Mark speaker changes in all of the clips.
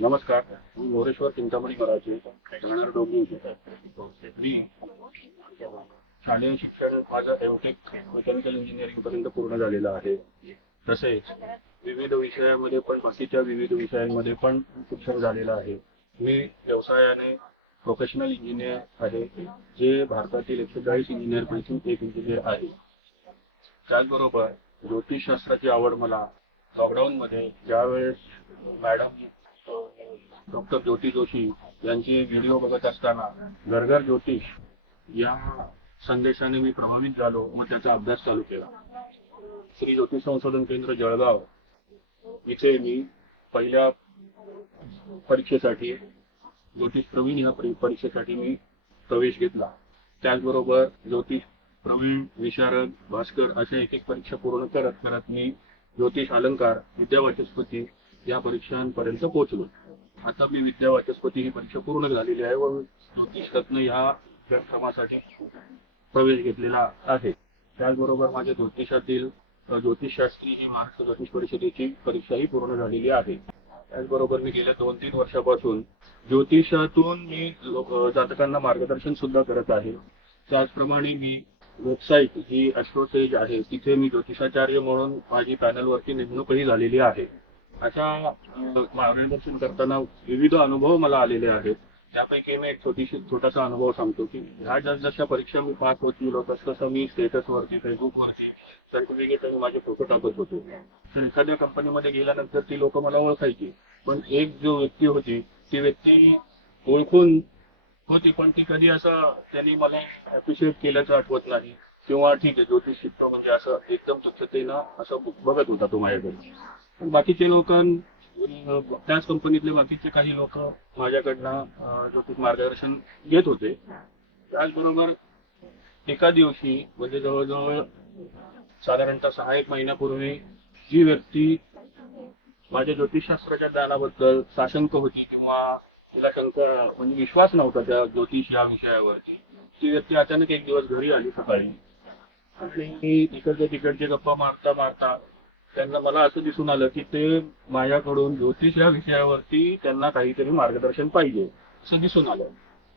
Speaker 1: नमस्कार मी मोरेश्वर चिंतामणी मराठी राहणार डोंबिवली. मी शालेय शिक्षण माझं एवटेक मेकॅनिकल इंजिनिअरिंग पर्यंत पूर्ण झालेलं आहे. तसेच विविध विषयामध्ये पण बाकीच्या विविध विषयांमध्ये पण शिक्षण झालेलं आहे. मी व्यवसायाने प्रोफेशनल इंजिनियर आहे जे भारतातील एकशे चाळीस इंजिनियरपैकी एक इंजिनियर आहे. त्याचबरोबर ज्योतिषशास्त्राची आवड मला लॉकडाऊनमध्ये ज्यावेळेस मॅडम डॉक्टर ज्योती जोशी यांची व्हिडिओ बघत असताना घरघर ज्योतिष या संदेशाने मी प्रभावित झालो व त्याचा अभ्यास चालू केला. श्री ज्योतिष संशोधन केंद्र जळगाव. इथे मी पहिल्या परीक्षेसाठी ज्योतिष प्रवीण या परीक्षेसाठी मी प्रवेश घेतला. त्याचबरोबर ज्योतिष प्रवीण विशारद भास्कर अशा एक एक परीक्षा पूर्ण करत करत मी ज्योतिष अलंकार विद्यावाचस्पती या परीक्षांपर्यंत पोहोचलो. आता मी विद्यावाचस्पती ही परीक्षा पूर्ण झालेली आहे व ज्योतिष रत्न या अभ्यासक्रमासाठी प्रवेश घेतलेला आहे. त्याचबरोबर माझ्या ज्योतिषातील ज्योतिषशास्त्री ही महाराष्ट्र ज्योतिष परिषदेची परीक्षाही पूर्ण झालेली आहे. त्याचबरोबर मी गेल्या दोन तीन वर्षापासून ज्योतिषातून मी लोक- जातकांना मार्गदर्शन सुद्धा करत आहे. त्याचप्रमाणे मी वेबसाईट जी अॅस्ट्रोसेज आहे. तिथे मी ज्योतिषाचार्य म्हणून माझी पॅनलवरती नेमणूकही झालेली आहे. अशा मार्गदर्शन करताना विविध अनुभव मला आलेले आहेत. त्यापैकी मी एक छोटीशी छोटासा अनुभव सांगतो की ह्या जसजशा परीक्षा मी पास होत गेलो तसं तसं मी स्टेटसवरती फेसबुकवरती सर्टिफिकेट आणि माझे फोटो टाकत होतो. तर एखाद्या कंपनीमध्ये गेल्यानंतर ती लोक मला ओळखायची. पण एक जो व्यक्ती होती ती व्यक्ती ओळखून होती पण ती कधी असं त्यांनी मला अप्रिशिएट केल्याचं आठवत नाही. किंवा ठीक आहे ज्योतिष शिकतो म्हणजे असं एकदम तुच्छतेनं असं बघत होता तो माझ्याकडे. पण बाकीचे लोक त्याच कंपनीतले बाकीचे काही लोक माझ्याकडनं जो ज्योतिष मार्गदर्शन घेत होते. त्याचबरोबर एका दिवशी म्हणजे जवळजवळ साधारणतः सहा एक महिन्यापूर्वी जी व्यक्ती माझ्या ज्योतिषशास्त्राच्या ज्ञानाबद्दल साशंक होती किंवा तिला शंका म्हणजे विश्वास नव्हता त्या ज्योतिष या विषयावरती ती व्यक्ती अचानक एक दिवस घरी आली सकाळी. आणि तिकडचे तिकडचे गप्पा मारता मारता त्यांना मला असं दिसून आलं की ते माझ्याकडून ज्योतिष या विषयावरती त्यांना काहीतरी मार्गदर्शन पाहिजे असं दिसून आलं.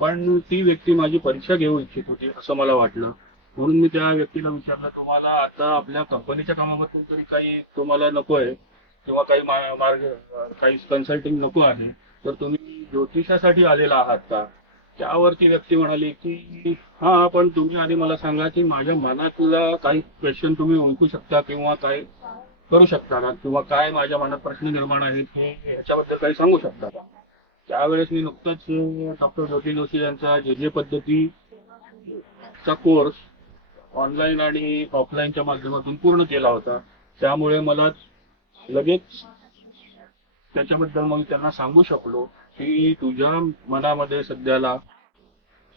Speaker 1: पण ती व्यक्ती माझी परीक्षा घेऊ इच्छित होती असं मला वाटलं. म्हणून मी त्या व्यक्तीला विचारलं तुम्हाला आता आपल्या कंपनीच्या कामाबद्दल तरी काही तुम्हाला नको आहे किंवा काही मार्ग काही कन्सल्टिंग नको आहे तर तुम्ही ज्योतिषासाठी आलेला आहात का? त्यावरती व्यक्ती म्हणाली की हा पण तुम्ही आधी मला सांगा की माझ्या मनातला काही क्वेश्चन तुम्ही ओळखू शकता किंवा काही करू शकता का किंवा काय माझ्या मनात प्रश्न निर्माण आहेत हे याच्याबद्दल काही सांगू शकता का? त्यावेळेस मी नुकताच डॉक्टर ज्योती जोशी यांचा जे जे पद्धतीचा कोर्स ऑनलाईन आणि ऑफलाईनच्या माध्यमातून पूर्ण केला होता. त्यामुळे मला लगेच त्याच्याबद्दल मग त्यांना सांगू शकलो की तुझ्या मनामध्ये सध्याला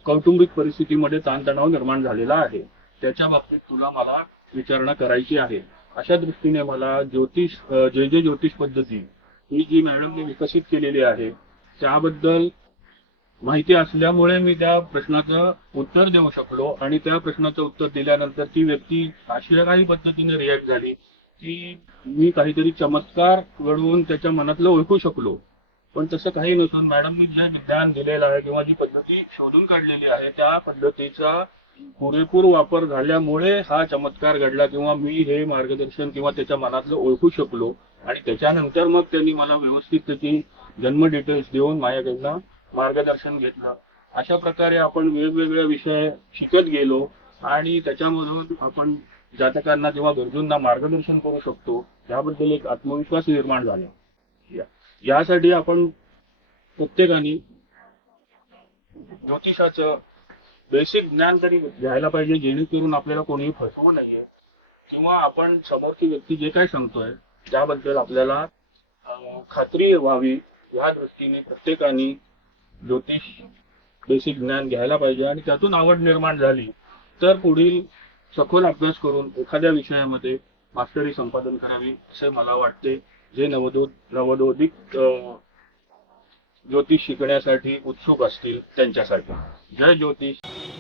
Speaker 1: कौटुंबिक परिस्थितीमध्ये ताणतणाव निर्माण झालेला आहे. त्याच्या बाबतीत तुला मला विचारणा करायची आहे. अशा दृष्टीने मला ज्योतिष जय जे जे ज्योतिष पद्धती ही जी मॅडमने विकसित केलेली आहे त्याबद्दल माहिती असल्यामुळे मी त्या प्रश्नाचं उत्तर देऊ शकलो आणि त्या प्रश्नाचं उत्तर दिल्यानंतर ती व्यक्ती अशा काही पद्धतीने रिॲक्ट झाली की मी काहीतरी चमत्कार घडवून त्याच्या मनातलं ओळखू शकलो. पण तसं काही नसून मॅडमनी जे विज्ञान दिलेलं आहे किंवा जी पद्धती शोधून काढलेली आहे त्या पद्धतीचा पुरेपूर वापर झाल्यामुळे हा चमत्कार घडला किंवा मी हे मार्गदर्शन किंवा त्याच्या मनातलं ओळखू शकलो आणि त्याच्यानंतर मग त्यांनी मला व्यवस्थित त्याची जन्म डिटेल्स देऊन माझ्याकडनं मार्गदर्शन घेतलं. अशा प्रकारे आपण वेगवेगळे विषय शिकत गेलो आणि त्याच्यामधून आपण जातकांना किंवा गरजूंना मार्गदर्शन करू शकतो. याबद्दल एक आत्मविश्वास निर्माण झाला. यासाठी आपण प्रत्येकाने ज्योतिषाचं बेसिक ज्ञान तरी घ्यायला पाहिजे जेणेकरून आपल्याला कोणीही फसवू नये. किंवा आपण समोरची व्यक्ती जे काय सांगतोय त्याबद्दल आपल्याला खात्री व्हावी. या दृष्टीने प्रत्येकाने ज्योतिष बेसिक ज्ञान घ्यायला पाहिजे आणि त्यातून आवड निर्माण झाली तर पुढील सखोल अभ्यास करून एखाद्या विषयामध्ये मास्टरी संपादन करावी असे मला वाटते. जे नवदोत नवोदित अं, ज्योतिष शिकण्यासाठी उत्सुक असतील त्यांच्यासाठी. जय ज्योतिष.